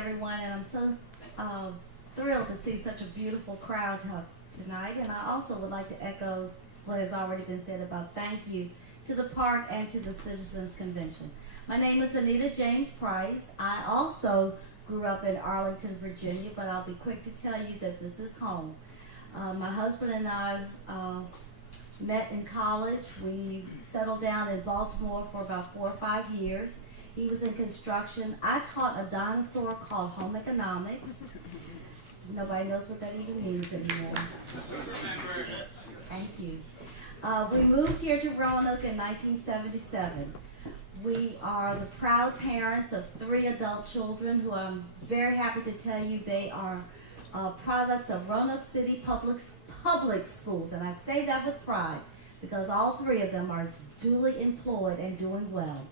everyone, and I'm so thrilled to see such a beautiful crowd tonight. And I also would like to echo what has already been said about thank you to the park and to the Citizens Convention. My name is Anita Price. I also grew up in Arlington, Virginia, but I'll be quick to tell you that this is home. My husband and I met in college. We settled down in Baltimore for about 4 or 5 years. He was in construction. I taught a dinosaur called home economics. Nobody knows what that even means anymore. Thank you. We moved here to Roanoke in 1977. We are the proud parents of 3 adult children who I'm very happy to tell you they are products of Roanoke City public schools. And I say that with pride because all 3 of them are duly employed and doing well.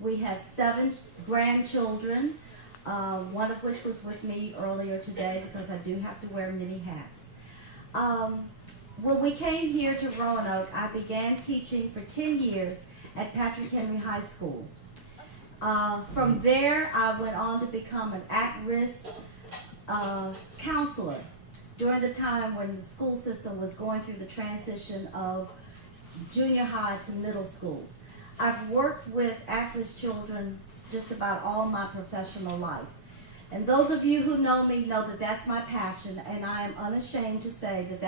We have 7 grandchildren, one of which was with me earlier today because I do have to wear many hats. When we came here to Roanoke, I began teaching for 10 years at Patrick Henry High School. From there, I went on to become an at-risk counselor during the time when the school system was going through the transition of junior high to middle schools. I've worked with at-risk children just about all my professional life. And those of you who know me know that that's my passion, and I am unashamed to say that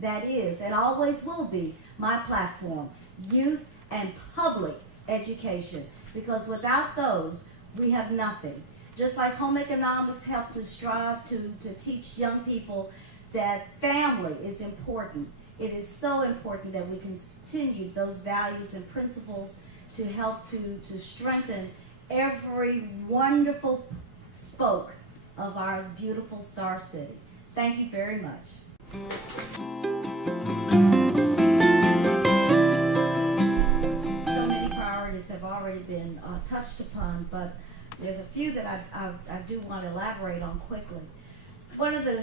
that is and always will be my platform, youth and public education, because without those, we have nothing. Just like home economics help to strive to teach young people that family is important, it is so important that we continue those values and principles to help to strengthen every wonderful spoke of our beautiful Star City. Thank you very much. So many priorities have already been touched upon, but there's a few that I do want to elaborate on quickly. One of the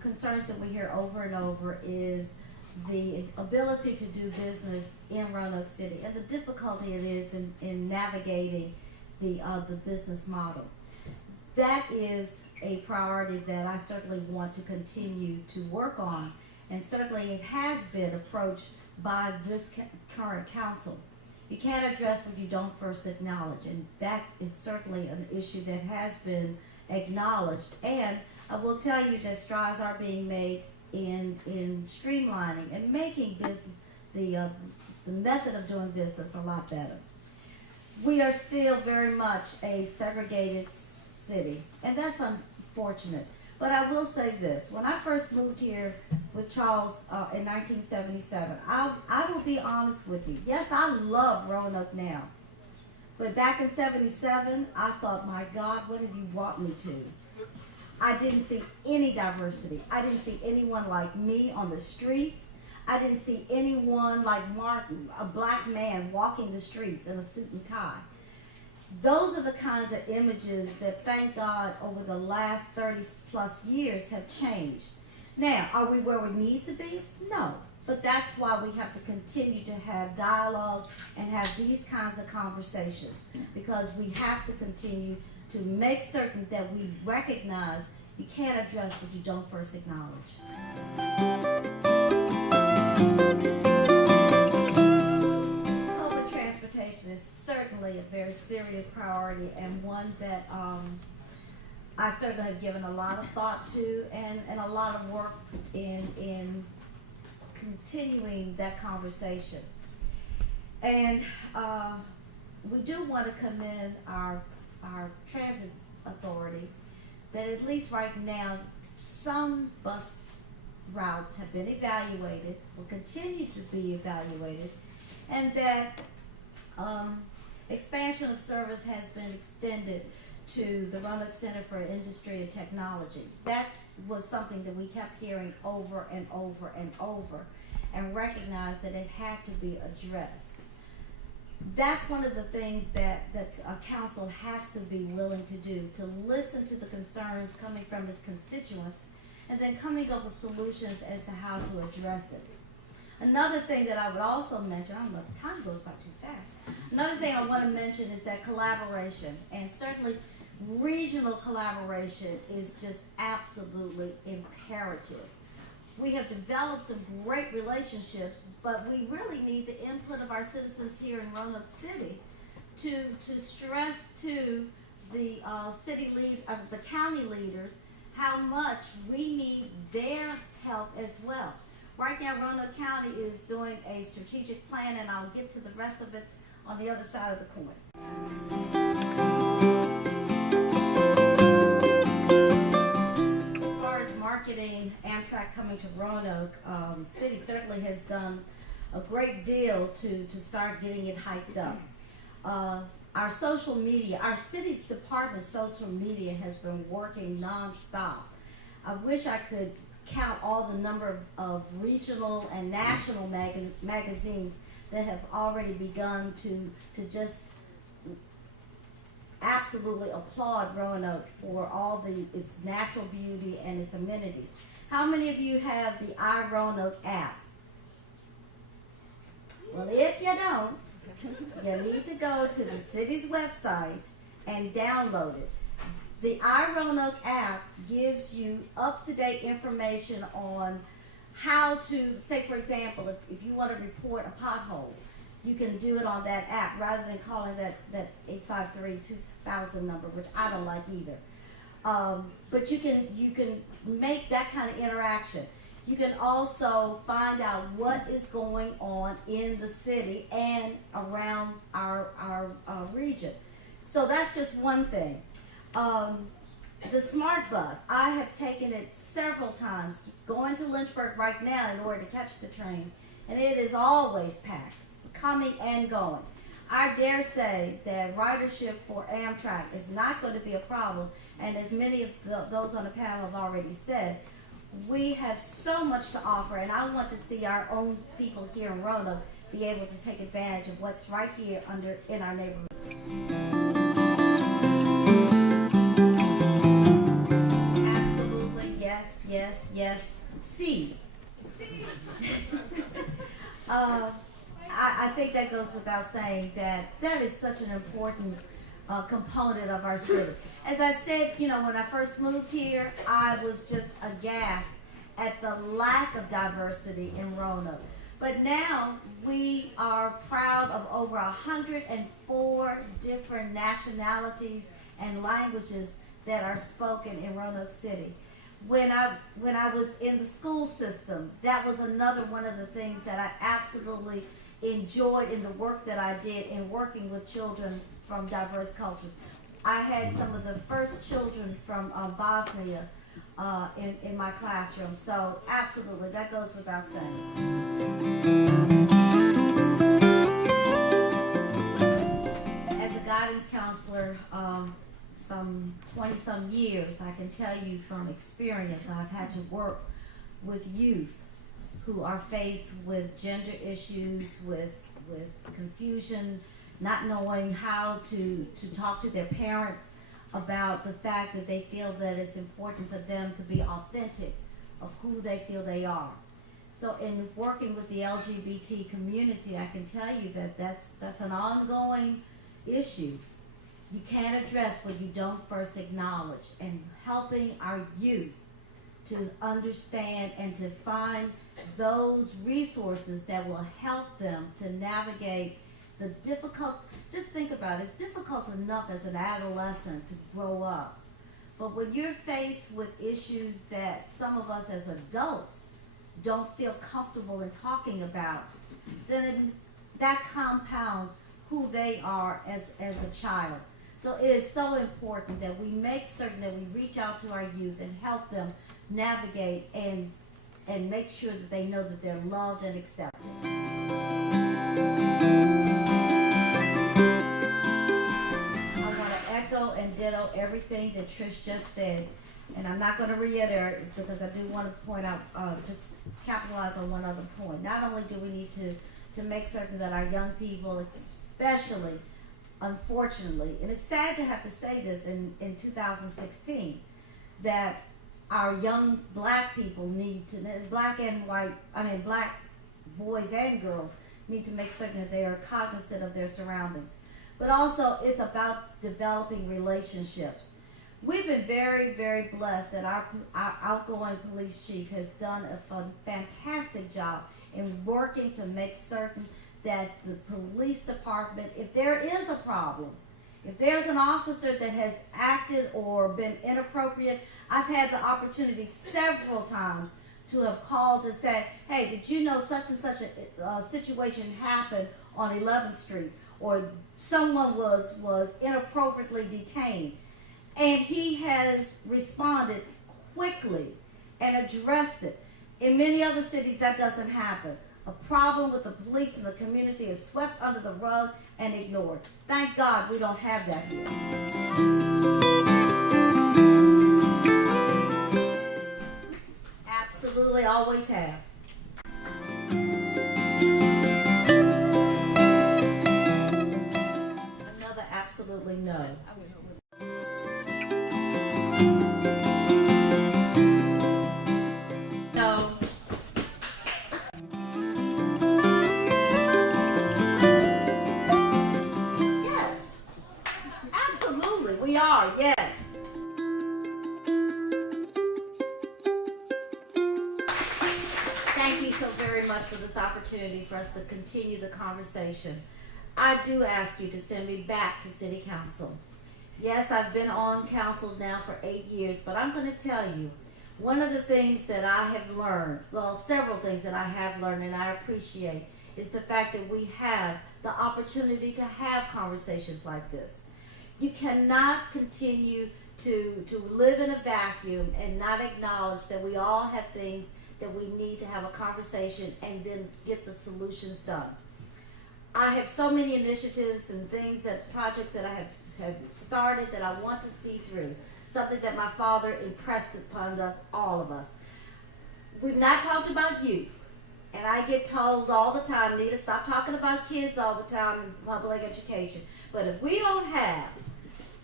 concerns that we hear over and over is the ability to do business in Roanoke City and the difficulty it is in navigating the business model. That is a priority that I certainly want to continue to work on, and certainly it has been approached by this current council. You can't address what you don't first acknowledge, and that is certainly an issue that has been acknowledged. And I will tell you that strides are being made in streamlining and making business, the method of doing business a lot better. We are still very much a segregated city, and that's unfortunate. But I will say this: when I first moved here with Charles in 1977, I will be honest with you. Yes, I love Roanoke now, but back in '77, I thought, my God, what have you brought me to? I didn't see any diversity. I didn't see anyone like me on the streets. I didn't see anyone like Martin, a black man walking the streets in a suit and tie. Those are the kinds of images that, thank God, over the last 30 plus years have changed. Now, are we where we need to be? No. But that's why we have to continue to have dialogue and have these kinds of conversations, because we have to continue to make certain that we recognize you can't address what you don't first acknowledge. Public transportation is certainly a very serious priority, and one that I certainly have given a lot of thought to and a lot of work in continuing that conversation. And we do want to commend our transit authority that at least right now some bus routes have been evaluated, will continue to be evaluated, and that expansion of service has been extended to the Roanoke Center for Industry and Technology. That was something that we kept hearing over and over and over, and recognized that it had to be addressed. That's one of the things that a council has to be willing to do, to listen to the concerns coming from its constituents and then coming up with solutions as to how to address it. Another thing that I would also mention, I don't know, time goes by too fast. Another thing I want to mention is that collaboration, and certainly regional collaboration is just absolutely imperative. We have developed some great relationships, but we really need the input of our citizens here in Roanoke City to stress to the the county leaders how much we need their help as well. Right now, Roanoke County is doing a strategic plan, and I'll get to the rest of it on the other side of the coin. As far as marketing Amtrak coming to Roanoke, City certainly has done a great deal to start getting it hyped up. Our social media, our city's department's social media has been working nonstop. I wish I could count all the number of regional and national magazines that have already begun to just absolutely applaud Roanoke for all its natural beauty and its amenities. How many of you have the iRoanoke app? Well, if you don't, you need to go to the city's website and download it. The iRoanoke app gives you up-to-date information on how to, say for example, if you want to report a pothole, you can do it on that app rather than calling that 853-2000 number, which I don't like either. But you can make that kind of interaction. You can also find out what is going on in the city and around our region. So that's just one thing. The Smart Bus, I have taken it several times, going to Lynchburg right now in order to catch the train, and it is always packed, coming and going. I dare say that ridership for Amtrak is not going to be a problem, and as many of those on the panel have already said, we have so much to offer, and I want to see our own people here in Roanoke be able to take advantage of what's right here in our neighborhood. Absolutely, yes, yes, yes. See. I think that goes without saying that is such an important component of our city. As I said, when I first moved here, I was just aghast at the lack of diversity in Roanoke. But now we are proud of over 104 different nationalities and languages that are spoken in Roanoke City. When I was in the school system, that was another one of the things that I absolutely enjoyed in the work that I did in working with children from diverse cultures. I had some of the first children from Bosnia in my classroom, so absolutely, that goes without saying. As a guidance counselor, some 20-some years, I can tell you from experience, I've had to work with youth who are faced with gender issues, with confusion, not knowing how to talk to their parents about the fact that they feel that it's important for them to be authentic of who they feel they are. So in working with the LGBT community, I can tell you that that's an ongoing issue. You can't address what you don't first acknowledge, and helping our youth to understand and to find those resources that will help them to navigate the difficult, just think about it, it's difficult enough as an adolescent to grow up. But when you're faced with issues that some of us as adults don't feel comfortable in talking about, then that compounds who they are as a child. So it is so important that we make certain that we reach out to our youth and help them navigate and make sure that they know that they're loved and accepted. I want to echo and ditto everything that Trish just said, and I'm not going to reiterate it because I do want to point out, just capitalize on one other point. Not only do we need to make certain that our young people, especially, unfortunately, and it's sad to have to say this in 2016, that our young black people need to, black and white, black boys and girls need to make certain that they are cognizant of their surroundings. but also it's about developing relationships. We've been very, very blessed that our outgoing police chief has done a fantastic job in working to make certain that the police department, if there is a problem, if there's an officer that has acted or been inappropriate, I've had the opportunity several times to have called to say, hey, did you know such and such a situation happened on 11th Street, or someone was inappropriately detained. And he has responded quickly and addressed it. In many other cities, that doesn't happen. A problem with the police and the community is swept under the rug and ignored. Thank God we don't have that here. Absolutely, always have. Another absolutely no. No. Yes. Absolutely, we are, yes. Thank you so very much for this opportunity for us to continue the conversation. I do ask you to send me back to City Council. Yes, I've been on council now for 8 years, but I'm going to tell you, one of the things that I have learned, well, several things that I have learned and I appreciate, is the fact that we have the opportunity to have conversations like this. You cannot continue to live in a vacuum and not acknowledge that we all have things that we need to have a conversation and then get the solutions done. I have so many initiatives and things projects that I have started that I want to see through. Something that my father impressed upon us, all of us. We've not talked about youth. And I get told all the time, Nita, stop talking about kids all the time in public education. But if we don't have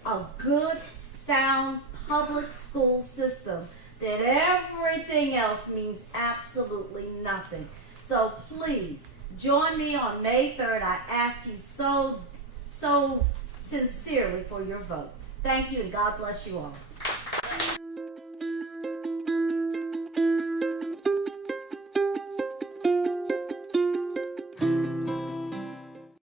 a good, sound public school system, then everything else means absolutely nothing. So please, join me on May 3rd. I ask you so sincerely for your vote. Thank you, and God bless you all.